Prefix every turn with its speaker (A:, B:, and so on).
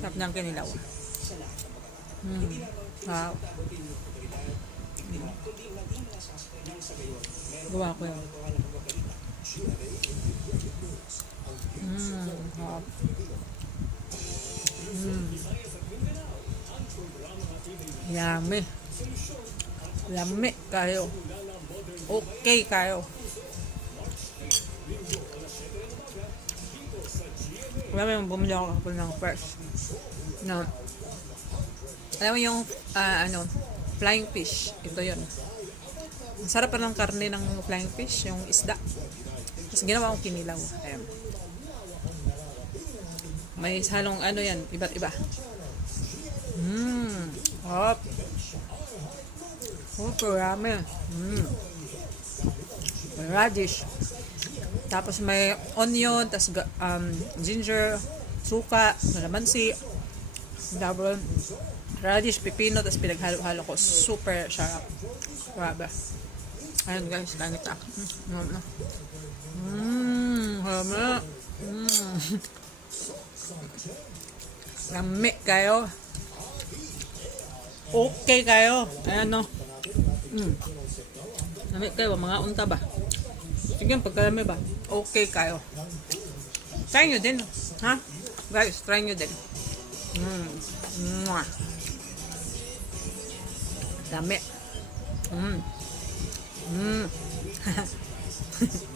A: Sarap niyang kinilaw. Mm. Wow. Gawa ko yun. Mm. Sarap. Mm. Yummy. Yummy kayo. Okay kayo. Wala yung bumili ako kapag ng fresh. No. Alam mo yung, ah, ano, flying fish. Ito yun. Ang sarap pa ng karne ng flying fish, yung isda. Tapos ginawa kong kinilaw. Ayan. May halong ano yan, iba't iba. Mmm. Hop. Oh, marami. Mmm. Radish. Tapos may onion, tapos um, ginger, suka, malamansi, double radish, pipino, tapos pinaghalo-halo ko. Super sarap. Grabe. Ayun guys, kain kita. Mmm, mmm, hama. Mmm. Lami kayo. Okay kayo. Ayan no. Mm. Lami kayo, mga unta ba? Sige, pagkalami ba? Okay kayo. Try nyo din. Ha? Guys, try nyo din. Mm. Mwah. Dami. Mm. Mm.